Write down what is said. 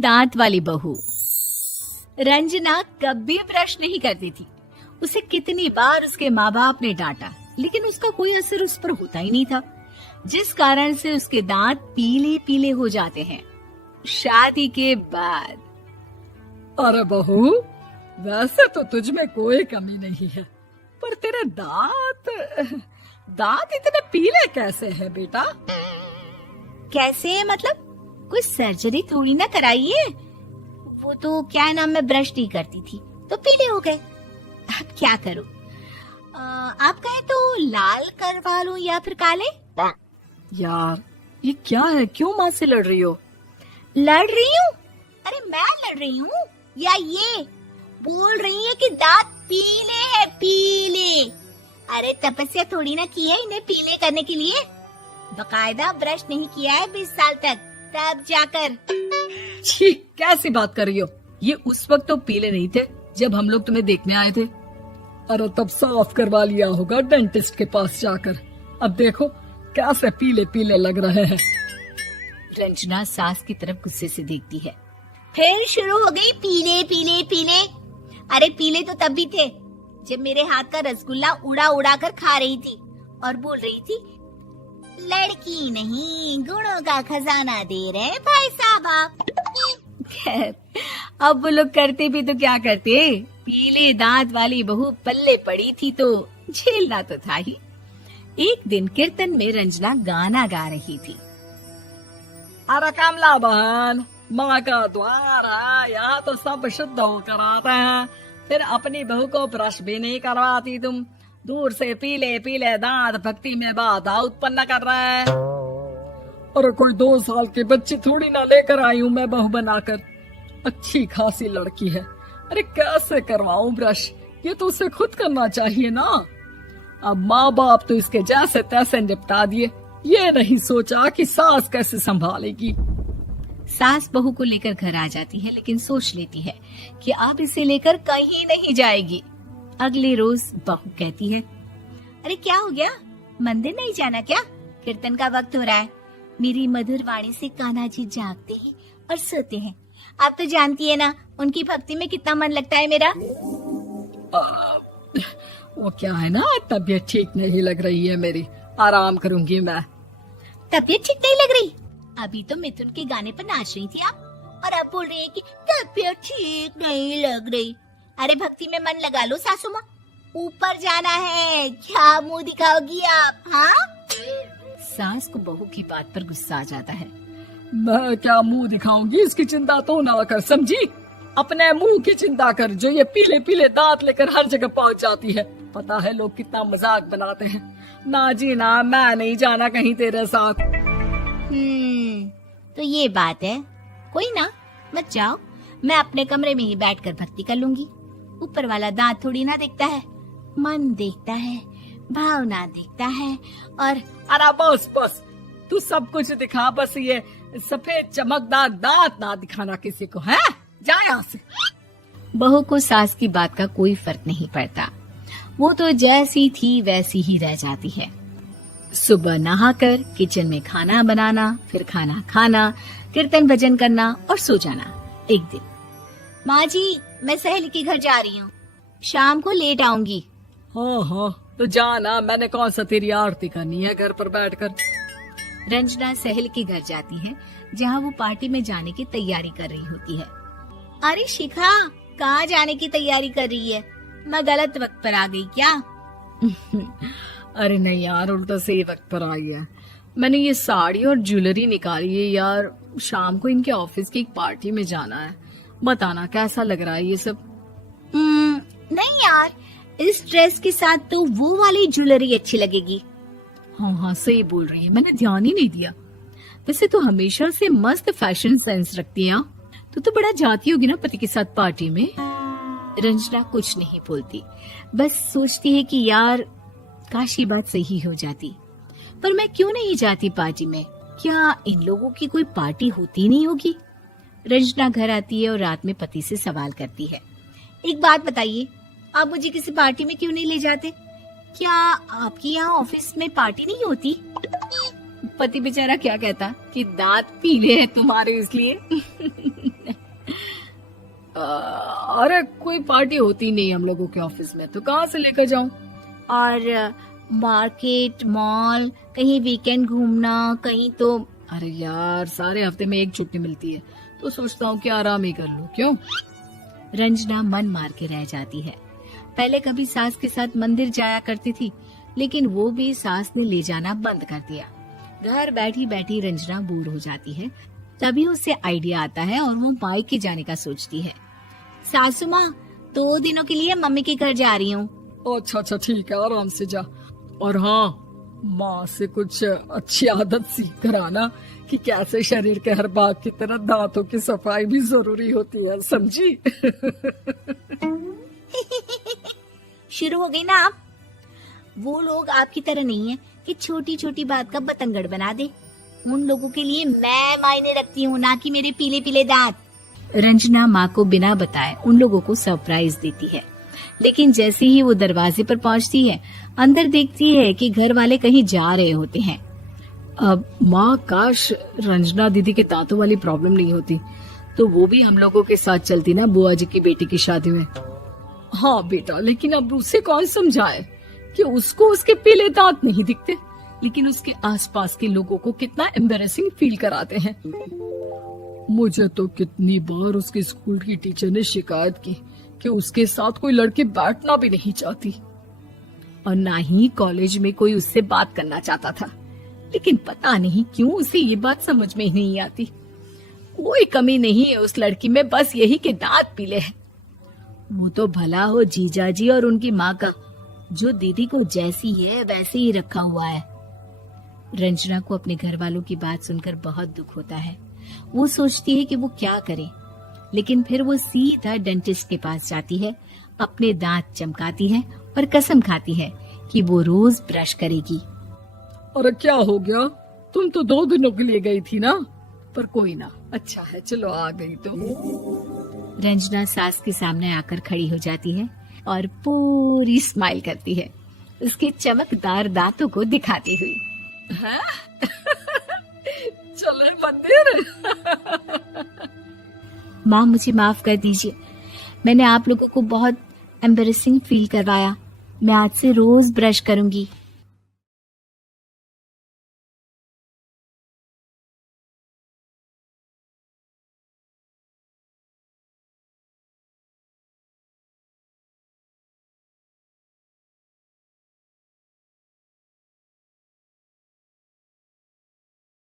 दांत वाली बहू। रंजना कभी ब्रश नहीं करती थी। उसे कितनी बार उसके माँ बाप ने डांटा, लेकिन उसका कोई असर उस पर होता ही नहीं था, जिस कारण से उसके दांत पीले पीले हो जाते हैं। शादी के बाद। अरे बहू, वैसे तो तुझ में कोई कमी नहीं है, पर तेरे दांत इतने पीले कैसे हैं बेटा? कैसे मतलब? कोई सर्जरी थोड़ी ना कराई है। वो तो क्या नाम, मैं ब्रश नहीं करती थी तो पीले हो गए। अब क्या करूं? आप कहें तो लाल करवा लूं या फिर काले? यार ये क्या है, क्यों माँ से लड़ रही हो? लड़ रही हूँ? अरे मैं लड़ रही हूँ या ये बोल रही है कि दांत पीले है, पीले। अरे तपस्या थोड़ी ना की है इन्हें पीले करने के लिए। बकायदा ब्रश नहीं किया है 20 साल तक, तब जाकर। छी, कैसी बात कर रही हो? ये उस वक्त तो पीले नहीं थे जब हम लोग तुम्हें देखने आए थे। अरे तब साफ करवा लिया होगा डेंटिस्ट के पास जाकर। अब देखो कैसे पीले पीले लग रहे हैं। रंजना सास की तरफ गुस्से से देखती है। फिर शुरू हो गई पीले पीले पीले। अरे पीले तो तब भी थे जब मेरे हाथ का रसगुल्ला उड़ा उड़ा कर खा रही थी और बोल रही थी, लड़की नहीं गुणों का खजाना दे रहे भाई साहब आप। खैर, अब वो लोग करते भी तो क्या करते, पीले दांत वाली बहू पल्ले पड़ी थी तो झेलना तो था ही। एक दिन कीर्तन में रंजना गाना गा रही थी। अरे कमला बहन, माँ का द्वार है, यहाँ तो सब शुद्ध होकर आते हैं, फिर अपनी बहू को ब्रश भी नहीं करवाती तुम। दूर से पीले पीले दांत भक्ति में बाधा उत्पन्न कर रहे हैं। अरे कोई 2 साल के बच्ची थोड़ी ना लेकर आई हूँ मैं बहू बनाकर। अच्छी खासी लड़की है, अरे कैसे करवाऊं ब्रश? ये तो उसे खुद करना चाहिए ना। अब माँ बाप तो इसके जैसे तैसे निपटा दिए, ये नहीं सोचा कि सास कैसे संभालेगी। सास बहू को लेकर घर आ जाती है, लेकिन सोच लेती है कि अब इसे लेकर कहीं नहीं जाएगी। अगले रोज बहू कहती है, अरे क्या हो गया, मंदिर नहीं जाना क्या? कीर्तन का वक्त हो रहा है। मेरी मधुर वाणी से कान्हा जी जागते हैं और सोते हैं। आप तो जानती है ना उनकी भक्ति में कितना मन लगता है मेरा। वो क्या है ना, तबीयत ठीक नहीं लग रही है मेरी, आराम करूंगी मैं। तबीयत ठीक नहीं लग रही? अभी तो मिथुन के गाने पर नाच रही थी आप, और अब बोल रही है कि तबीयत ठीक नहीं लग रही। अरे भक्ति में मन लगा लो सासू माँ, ऊपर जाना है, क्या मुंह दिखाओगी आप? हाँ? सास को बहू की बात पर गुस्सा आ जाता है। मैं क्या मुंह दिखाऊंगी, इसकी चिंता तो ना कर, समझी? अपने मुंह की चिंता कर, जो ये पीले पीले दांत लेकर हर जगह पहुंच जाती है। पता है लोग कितना मजाक बनाते हैं। ना जी ना, मैं नहीं जाना कहीं तेरे साथ। तो ये बात है। कोई ना, मत जाओ, मैं अपने कमरे में ही बैठकर भक्ति कर लूंगी। ऊपर वाला दांत थोड़ी ना देखता है, मन देखता है, भावना देखता है। और अरे बस बस, तू सब कुछ दिखा, बस ये सफेद चमकदार दांत ना दिखाना किसी को, है? जा यहाँ से। बहू को सास की बात का कोई फर्क नहीं पड़ता, वो तो जैसी थी वैसी ही रह जाती है। सुबह नहाकर किचन में खाना बनाना, फिर खाना खाना, कीर्तन भजन करना और सो जाना। एक दिन, माँ जी मैं सहेली के घर जा रही हूँ, शाम को लेट आऊंगी। हाँ हाँ तो जाना, मैंने कौन सा तेरी आरती करनी है घर पर बैठकर। रंजना सहेली के घर जाती है, जहाँ वो पार्टी में जाने की तैयारी कर रही होती है। अरे शिखा, कहाँ जाने की तैयारी कर रही है? मैं गलत वक्त पर आ गई क्या? अरे नहीं यार, उल्टा सही वक्त पर आ गया। मैंने ये साड़ी और ज्वेलरी निकाली है यार, शाम को इनके ऑफिस की एक पार्टी में जाना है। बताना कैसा लग रहा है ये सब? नहीं यार, इस ड्रेस के साथ तो वो वाली ज्वेलरी अच्छी लगेगी। हाँ हाँ सही बोल रही है, मैंने ध्यान ही नहीं दिया। वैसे तो हमेशा से मस्त फैशन सेंस रखती है। तो बड़ा जाती होगी ना पति के साथ पार्टी में। रंजना कुछ नहीं बोलती, बस सोचती है कि यार काश ये बात सही हो जाती, पर मैं क्यों नहीं जाती पार्टी में? क्या इन लोगों की कोई पार्टी होती नहीं होगी? रंजना घर आती है और रात में पति से सवाल करती है, एक बात बताइए, आप मुझे किसी पार्टी में क्यों नहीं ले जाते? क्या आपके यहाँ ऑफिस में पार्टी नहीं होती? पति बेचारा क्या कहता कि दांत पीले हैं तुम्हारे इसलिए। अरे कोई पार्टी होती नहीं हम लोगों के ऑफिस में, तो कहाँ से लेकर जाऊं? और मार्केट, मॉल, कहीं वीकेंड घूमना, कहीं तो। अरे यार सारे हफ्ते में एक छुट्टी मिलती है, तो सोचता हूँ कि आराम ही कर लूं। क्यों? रंजना मन मार के रह जाती है। पहले कभी सास के साथ मंदिर जाया करती थी, लेकिन वो भी सास ने ले जाना बंद कर दिया। घर बैठी बैठी रंजना बोर हो जाती है। तभी उसे आइडिया आता है और वो मायके जाने का सोचती है। सासू माँ, 2 दिनों के लिए मम्मी के घर जा रही हूँ। अच्छा ठीक है, आराम से जा। और हाँ, माँ से कुछ अच्छी आदत सीख कर आना कि कैसे शरीर के हर भाग की तरह दांतों की सफाई भी जरूरी होती है, समझी? शुरू हो गई ना आप। वो लोग आपकी तरह नहीं है कि छोटी छोटी बात का बतंगड़ बना दे। उन लोगों के लिए मैं मायने रखती हूँ, ना कि मेरे पीले पीले दांत। रंजना माँ को बिना बताए उन लोगों को सरप्राइज देती है, लेकिन जैसे ही वो दरवाजे पर पहुँचती है, अंदर देखती है कि घर वाले कहीं जा रहे होते हैं। अब माँ, काश रंजना दीदी के दांतों वाली प्रॉब्लम नहीं होती, तो वो भी हम लोगों के साथ चलती ना बुआ जी की बेटी की शादी में। हाँ बेटा, लेकिन अब उसे कौन समझाए कि उसको उसके पीले दांत नहीं दिखते, लेकिन उसके आसपास के लोगों को कितना एम्बैरेसिंग फील कराते हैं। मुझे तो कितनी बार उसके स्कूल की टीचर ने शिकायत की कि उसके साथ कोई लड़की बैठना भी नहीं चाहती, और ना ही कॉलेज में कोई उससे बात करना चाहता था। लेकिन पता नहीं क्यों उसे ये बात समझ में ही नहीं आती। कोई कमी नहीं है उस लड़की में, बस यही कि दांत पीले हैं। वो तो भला हो जीजा जी और उनकी माँ का, जो दीदी को जैसी है वैसे ही रखा हुआ है। रंजना को अपने घर वालों की बात सुनकर बहुत दुख होता है। वो सोचती है कि वो क्या करे, लेकिन फिर वो सीधा डेंटिस्ट के पास जाती है, अपने दांत चमकाती है और कसम खाती है कि वो रोज ब्रश करेगी। अरे क्या हो गया? तुम तो 2 दिनों के लिए गई थी ना, पर कोई ना, अच्छा है, चलो आ गई तो। रंजना सास के सामने आकर खड़ी हो जाती है और पूरी स्माइल करती है, उसके चमकदार दांतों को दिखाती हुई। चले मंदिर। माँ, मुझे माफ कर दीजिए, मैंने आप लोगों को बहुत एम्बैरेसिंग फील करवाया। मैं आज से रोज ब्रश करूंगी।